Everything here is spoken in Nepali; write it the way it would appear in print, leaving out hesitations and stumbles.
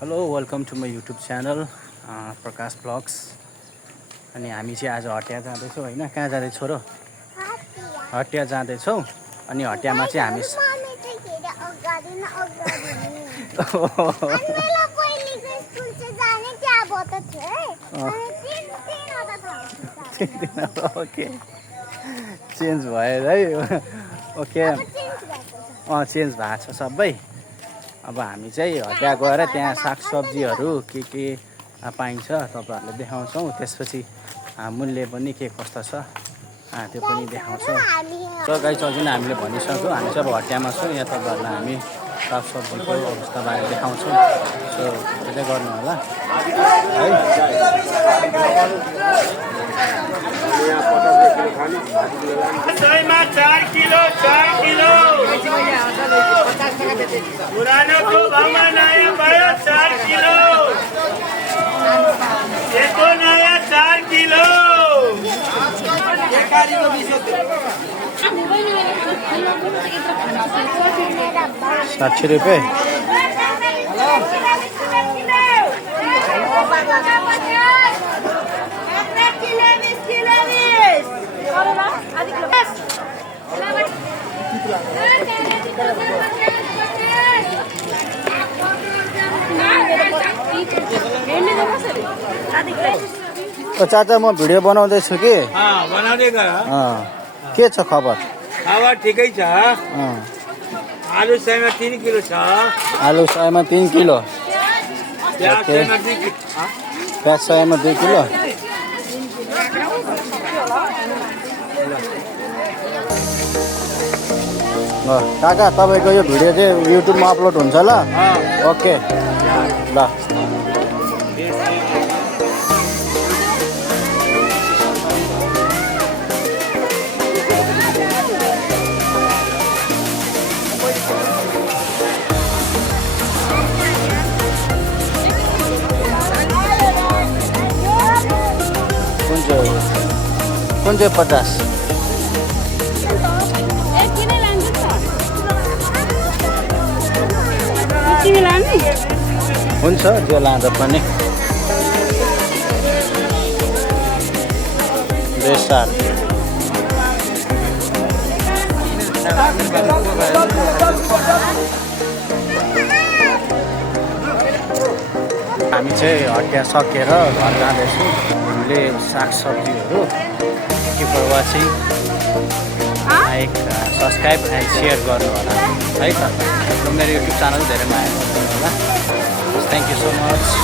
Hello welcome to my YouTube channel Prakash blogs. अनि हामी चाहिँ आज हटिया जाँदैछौँ होइन। कहाँ जाँदैछौँ र? हटिया जाँदैछौँ। अनि हटियामा चाहिँ हामी ओके चेन्ज भयो है। ओके चेन्ज भएको छ सबै। अब हामी चाहिँ हटिया गएर त्यहाँ सागसब्जीहरू के पाइन्छ तपाईँहरूले देखाउँछौँ। त्यसपछि मूल्य पनि के कस्तो छ त्यो पनि देखाउँछौँ। गाई चल्छौँ हामीले भनिसक्छौँ। हामी चाहिँ अब हटियामा छौँ। यहाँ तपाईँहरूलाई हामी सागसब्जीको अवस्थाबारे देखाउँछौँ। सो त्यसै गर्नु होला है। पुरानोको भाउमा नयाँ भयो 4 किलो। यसको नयाँ 4 किलो। 60 रुपियाँ। चाचा म भिडियो बनाउँदैछु कि बनाउने गर। के छ खबर? खबर ठिकै छ। आलु सयमा 3 किलो छ। आलु सयमा 3 किलो। प्याज सयमा 2 किलो। प्याज सयमा 2 किलो। काका तपाईँको यो भिडियो चाहिँ युट्युबमा अपलोड हुन्छ ल? ओके ल। कुन चाहिँ 50? हुन्छ जो लाँदा पनि। बेसार हामी चाहिँ हटिया सकेर घर जाँदैछौँ। हामीले सागसब्जीहरू Thank you for watching. Like, subscribe and share गर्नु होला है त। मेरो युट्युब च्यानल धेरै माया गर्नु होला। Thank you so much.